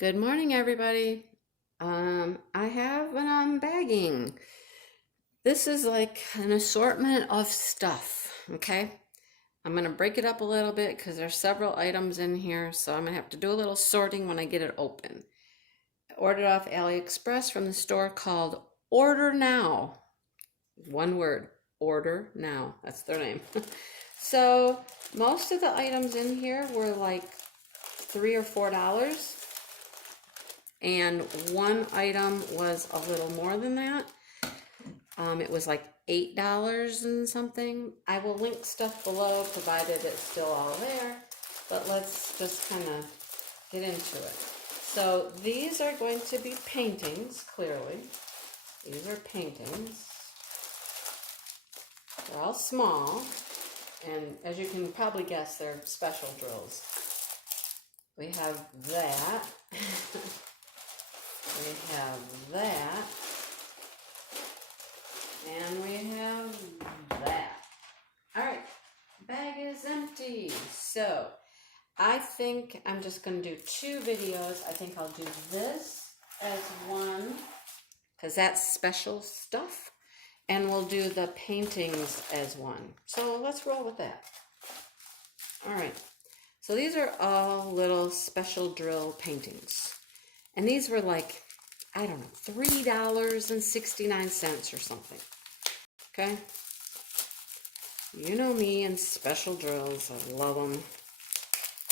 Good morning, everybody. I have an unbagging. This is like an assortment of stuff, okay? I'm gonna break it up a little bit because there's several items in here, so I'm gonna have to do a little sorting when I get it open. I ordered off AliExpress from the store called Order Now. One word, Order Now. That's their name. So most of the items in here were like $3 or $4. And one item was a little more than that. It was like $8 and something. I will link stuff below provided it's still all there, but let's just kind of get into it. So these are going to be paintings, clearly. These are paintings. They're all small, and as you can probably guess, they're special drills. We have that. We have that, and we have that. All right, bag is empty. So I think I'm just going to do two videos. I think I'll do this as one, because that's special stuff, and we'll do the paintings as one. So let's roll with that. All right, so these are all little special drill paintings. And these were like, I don't know, $3.69 or something. Okay? You know me and special drills. I love them.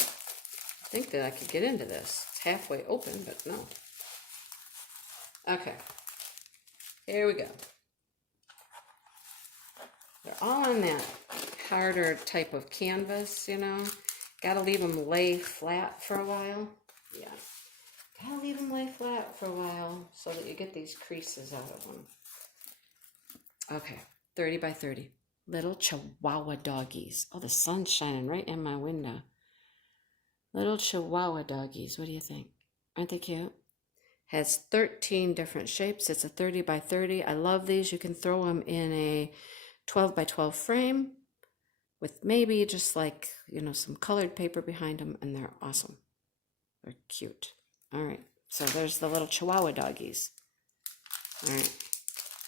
I think that I could get into this. It's halfway open, but no. Okay. Here we go. They're all on that harder type of canvas, you know. Gotta leave them lay flat for a while. Yeah. Gotta leave them lay flat for a while so that you get these creases out of them. Okay, 30 by 30. Little Chihuahua doggies. Oh, the sun's shining right in my window. Little Chihuahua doggies. What do you think? Aren't they cute? Has 13 different shapes. It's a 30 by 30. I love these. You can throw them in a 12 by 12 frame with maybe just like, you know, some colored paper behind them, and they're awesome. They're cute. All right, so there's the little Chihuahua doggies. All right,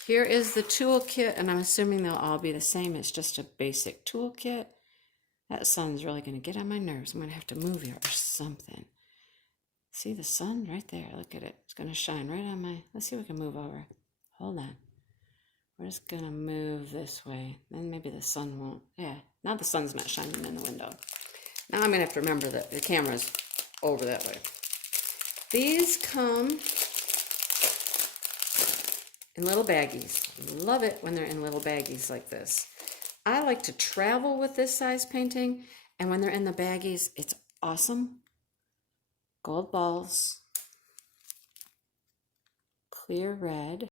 here is the toolkit, and I'm assuming they'll all be the same. It's just a basic toolkit. That sun's really going to get on my nerves. I'm going to have to move here or something. See the sun right there? Look at it. It's going to shine right on my... Let's see if we can move over. Hold on. We're just going to move this way. Then maybe the sun won't... Yeah, now the sun's not shining in the window. Now I'm going to have to remember that the camera's over that way. These come in little baggies. Love it when they're in little baggies like this. I like to travel with this size painting, and when they're in the baggies, it's awesome. Gold balls, clear red.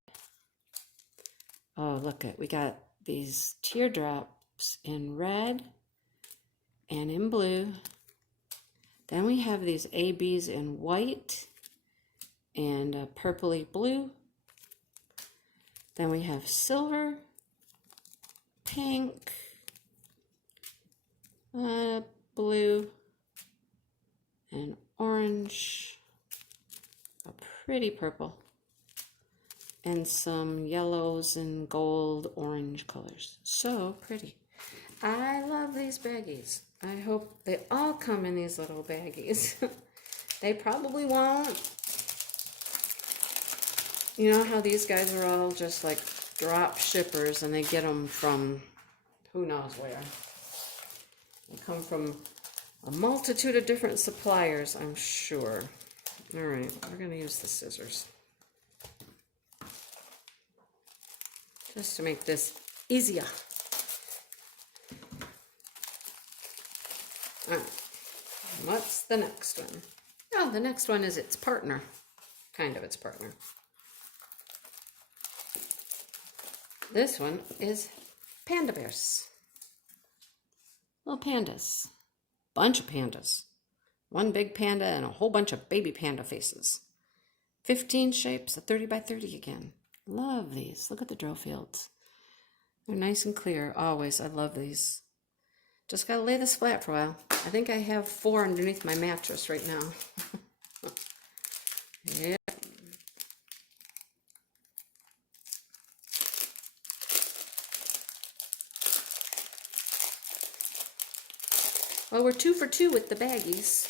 Oh, look it. We got these teardrops in red and in blue. Then we have these ABs in white and purpley blue. Then we have silver, pink, blue, and orange, a pretty purple, and some yellows and gold, orange colors. So pretty. I love these baggies. I hope they all come in these little baggies. They probably won't. You know how these guys are all just like drop shippers, and they get them from who knows where. They come from a multitude of different suppliers, I'm sure. All right, we're going to use the scissors just to make this easier. All right, what's the next one? Oh, the next one is its partner, kind of its partner. This one is panda bears. Little pandas. Bunch of pandas. One big panda and a whole bunch of baby panda faces. 15 shapes, a 30 by 30 again. Love these. Look at the drill fields. They're nice and clear, always. I love these. Just gotta lay this flat for a while. I think I have 4 underneath my mattress right now. Yeah. Well, we're 2 for 2 with the baggies.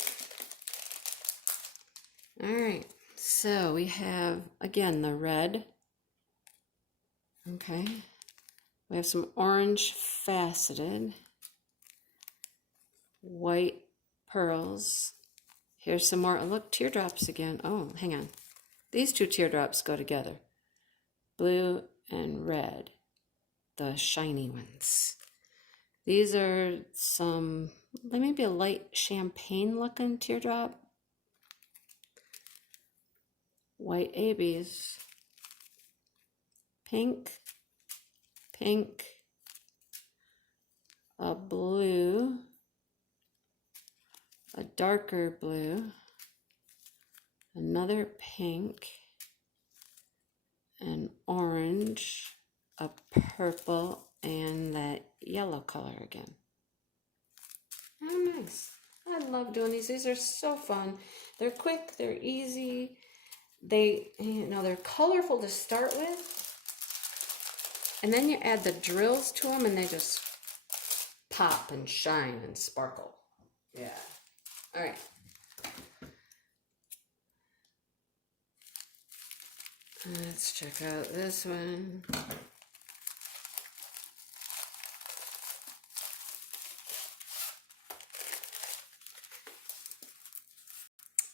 All right, so we have, again, the red. Okay. We have some orange faceted. White pearls. Here's some more. Look, teardrops again. Oh, hang on. These two teardrops go together. Blue and red. The shiny ones. These are some, they may be a light champagne looking teardrop. White ABs. Pink. Pink. A blue. A darker blue. Another pink. An orange. A purple. And that yellow color again. Oh, nice. I love doing these. These are so fun. They're quick. They're easy. They're colorful to start with. And then you add the drills to them and they just pop and shine and sparkle. Yeah. All right. Let's check out this one.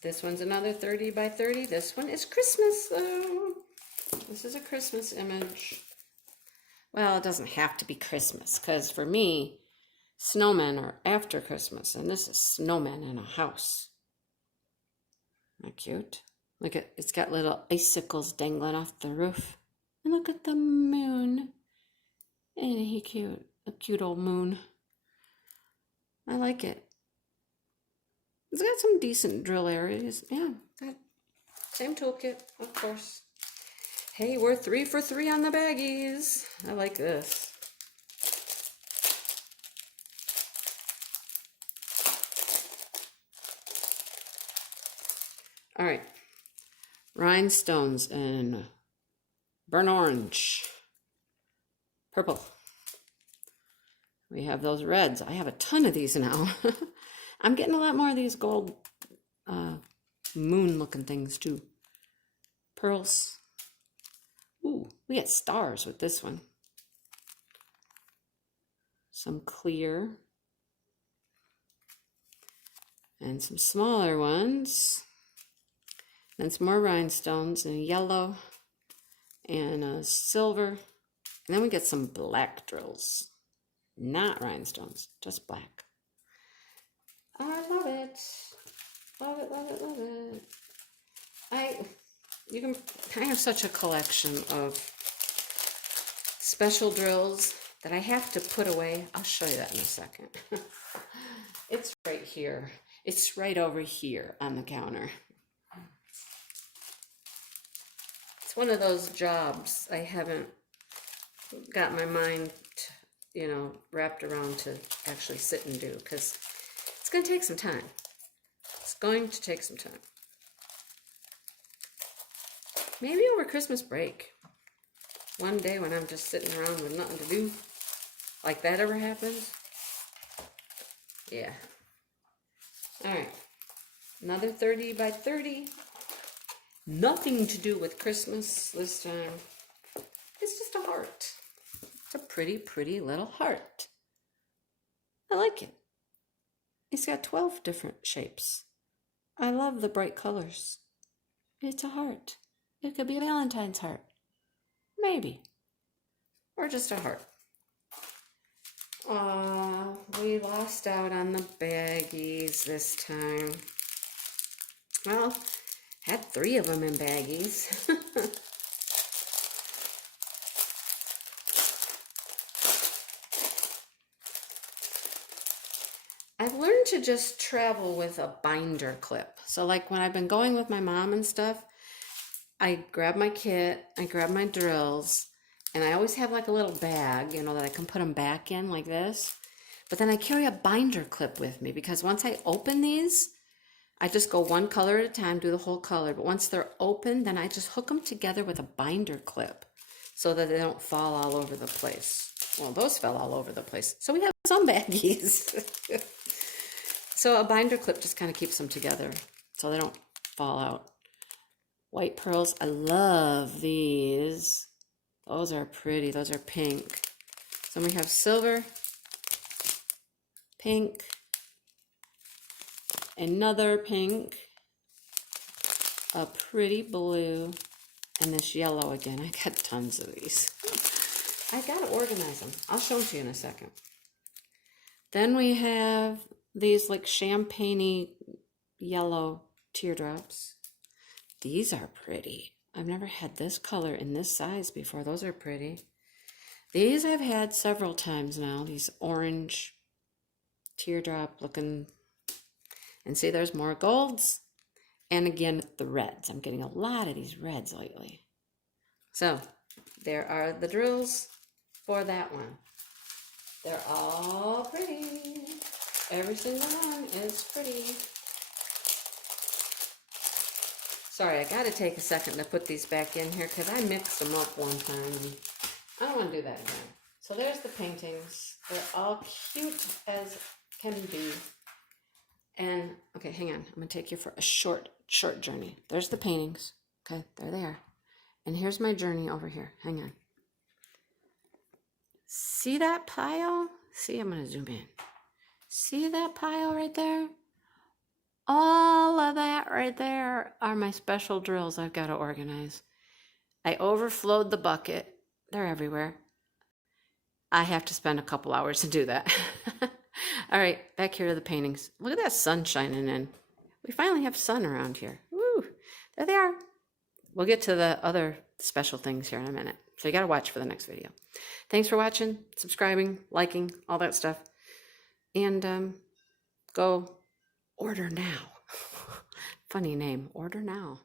This one's another 30 by 30. This one is Christmas, though. This is a Christmas image. Well, it doesn't have to be Christmas, because for me, snowmen are after Christmas, and this is snowmen in a house. Isn't that cute? Look at, it's got little icicles dangling off the roof. And look at the moon. Ain't he cute? A cute old moon. I like it. It's got some decent drill areas. Yeah, same toolkit, of course. Hey, we're 3 for 3 on the baggies. I like this. All right. Rhinestones in burnt orange. Purple. We have those reds. I have a ton of these now. I'm getting a lot more of these gold moon looking things too. Pearls. Ooh, we got stars with this one. Some clear. And some smaller ones. Then some more rhinestones in yellow and silver. And then we get some black drills. Not rhinestones, just black. I love it. Love it, love it, love it. I have such a collection of special drills that I have to put away. I'll show you that in a second. It's right here. It's right over here on the counter. It's one of those jobs I haven't got my mind, wrapped around to actually sit and do, because it's going to take some time. It's going to take some time. Maybe over Christmas break. One day when I'm just sitting around with nothing to do. Like that ever happens? Yeah. Alright. Another 30 by 30. Nothing to do with Christmas this time. It's just a heart. It's a pretty, pretty little heart. I like it. It's got 12 different shapes. I love the bright colors. It's a heart. It could be a Valentine's heart. Maybe. Or just a heart. We lost out on the baggies this time. Well, had 3 of them in baggies. I've learned to just travel with a binder clip. So like when I've been going with my mom and stuff, I grab my kit, I grab my drills, and I always have like a little bag, that I can put them back in like this. But then I carry a binder clip with me because once I open these, I just go one color at a time, do the whole color. But once they're open, then I just hook them together with a binder clip so that they don't fall all over the place. Well, those fell all over the place. So we have some baggies. So a binder clip just kind of keeps them together so they don't fall out. White pearls, I love these. Those are pretty, those are pink. So we have silver, pink, another pink, a pretty blue, and this yellow again. I got tons of these. I gotta organize them. I'll show them to you in a second. Then we have these like champagne-y yellow teardrops. These are pretty. I've never had this color in this size before. Those are pretty. These I've had several times now. These orange teardrop looking. And see, there's more golds. And again, the reds. I'm getting a lot of these reds lately. So there are the drills for that one. They're all pretty. Every single one is pretty. Sorry, I got to take a second to put these back in here because I mixed them up one time. And I don't want to do that again. So there's the paintings. They're all cute as can be. And, okay, hang on. I'm going to take you for a short journey. There's the paintings. Okay, there they are. And here's my journey over here. Hang on. See that pile? See, I'm going to zoom in. See that pile right there? All of that right there are my special drills I've got to organize. I overflowed the bucket. They're everywhere. I have to spend a couple hours to do that. All right, back here to the paintings. Look at that sun shining in. We finally have sun around here. Woo! There they are. We'll get to the other special things here in a minute. So you got to watch for the next video. Thanks for watching, subscribing, liking, all that stuff. And go order now. Funny name, order now.